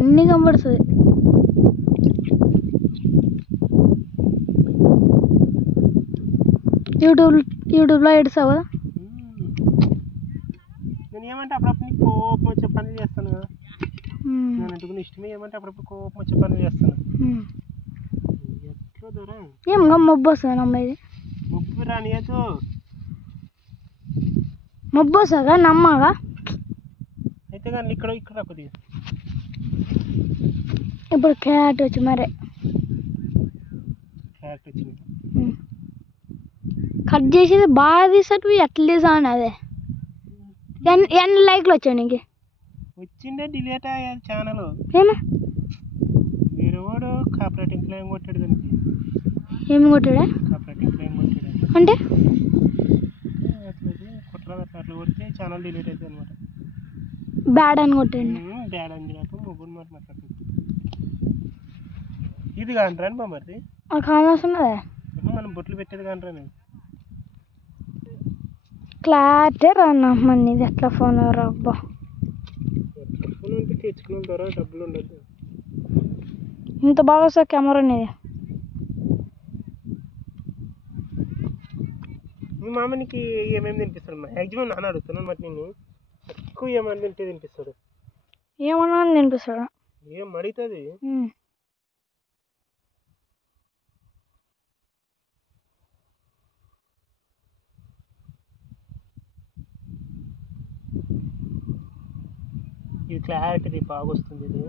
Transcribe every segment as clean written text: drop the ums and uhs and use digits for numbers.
అన్నీ కనబడుతుంది. యూట్యూబ్లో ఎడుస్తావు కదా. నేను ఏమంటే అప్పుడప్పుడు నీకు కోపం వచ్చే పనులు చేస్తాను కదా. నేను ఎందుకు ఇష్టమే ఏమంటే అప్పుడప్పుడు కోపం వచ్చే పనులు చేస్తాను. ఎట్లా దూరా ఏం మబ్బు వస్తుంది అమ్మాయి. ముప్పు రానియదు. మబ్బు వస్తుందా నమ్మగా అయితే కానీ ఇక్కడ కొద్దిగా ఇప్పుడు క్యారెట్ వచ్చి మరి క్యారెట్ వచ్చింది. కట్ చేసేది బాగా తీసేటివి ఎట్లా తీసా అని అదే ఎన్ని లైక్లు వచ్చాయి నీకు? వచ్చిందే డిలీట్ అయ్యాది ఛానల్. ఏమో వేరే వాడు కాపరేటింగ్ క్లెయిమ్ కొట్టాడు దానికి. ఏమి కొట్టాడా? కాపరేటింగ్ క్లెయిమ్ కొట్టాడు అంటే అట్లా అట్లా కొడితే ఛానల్ డిలీట్ అవుతుంది అనమాట. బ్యాడ్ అని కొట్టండి. బ్యాడ్ అని నాకు ముగ్గురు మాట మాట్లాడుతుంది. ఇది కాంట్రా బా మరి కానొస్తున్నదే మనం బొట్లు పెట్టేది కాంట్రా. నేను క్లారిటీ రాన్న మన ఇది ఎట్లా ఫోన్ అబ్బా ఫోన్ అంటే తెచ్చుకున్న ద్వారా డబ్బులు ఉండదు. ఇంత బాగా వస్తుంది కెమెరా అనేది. మీ మామనికి ఏమేమి తినిపిస్తాడు? మ్యాక్సిమం నాన్న అడుగుతున్నాను మరి. నేను ఎక్కువ ఏమని తింటే తినిపిస్తాడు? ఏమన్నా తినిపిస్తాడు. ఏం అడుగుతుంది? ఇది క్లారిటీ బాగా వస్తుంది. ఇది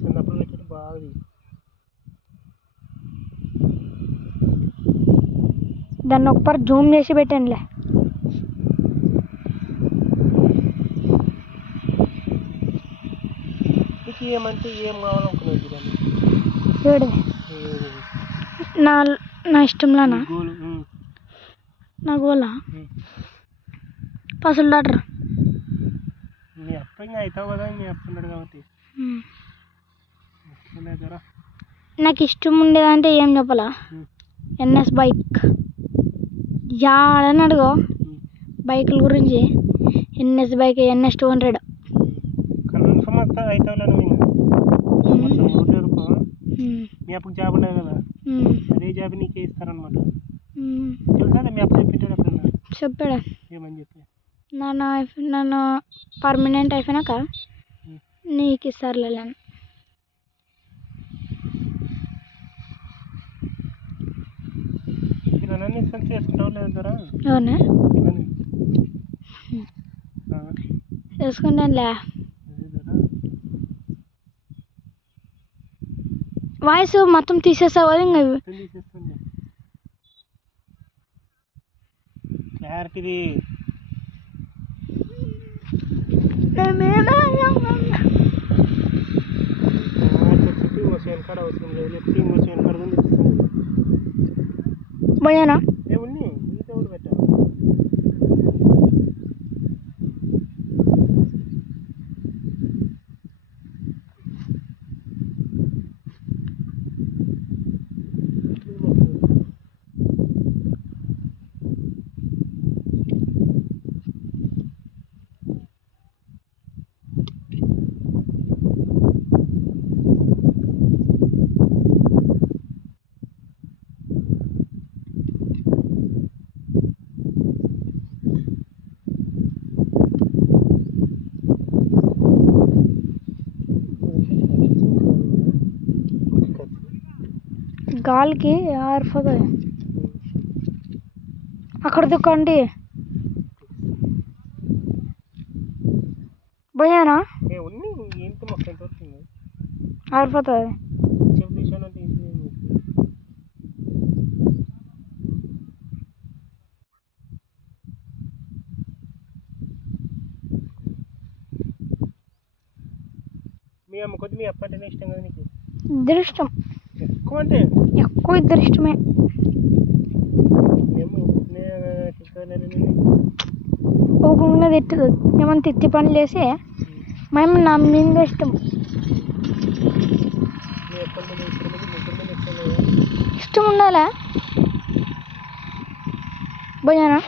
చిన్నప్పుడు పెట్టేది బాగా. దాన్ని ఒకసారి జూమ్ చేసి పెట్టండిలే. నీకు ఏమంటే ఏం కావాలనుకున్నావు చూడండి. చూడది నా ఇష్టంలోనా? నా గోలా పసులు డాక్టర్. మీ అప్ప ఇంకా అవుతావు కదా. మీ అప్ప ఉన్నాడు కాబట్టి నాకు ఇష్టం ఉండేదంటే ఏం చెప్పాలా? ఎన్ఎస్ బైక్ యాడని అడుగు బైకుల గురించి. NS bike NS 200. కన్ఫర్మ్ అవుతావులే నువ్వు. మీ అప్పకి జాబ్ ఉండదు కదా. అదే జాబ్ నీకే ఇస్తారనమాట. తెలుసా మీ అప్ప చెప్పింటాడు ఎప్పుడన్నా? చెప్పాడా? ఏమని చెప్పి? నన్ను పర్మనెంట్ అయిపోయినాక నీకు ఇస్తారులే. కిరాణాన్ని సెలెక్ట్ చేసుకుంటావు లేదు ద్వారా? అవునా చేసుకుంటానులే. వాయిస్ మొత్తం తీసేసావు కదా. ఇంకా తీసేస్తుంది క్లారిటీ. వెనకాడ అవసరం లేదు. ఎప్పుడు ఇంకొచ్చి వెనకాడ భయానా ఏమున్నాయి ఈ దేవుడు పెట్టాను. గాలికి ఆరిపోతుంది. అక్కడ దుక్కండి భయానా ఆరిపోతుంది. మీ అమ్మ కొద్ది మీ అప్ప అంటేనే ఇష్టం కదా నీకు? ఇద్దరు ఇష్టం. ఎక్కువ అంటే ఎక్కువ ఇద్దరు ఇష్టమే. ఊకుండా తిట్టదు. ఏమన్నా తిట్టి పనులు చేసి మేము నా మీద ఇష్టం. ఇష్టం ఉండాలా భయానా?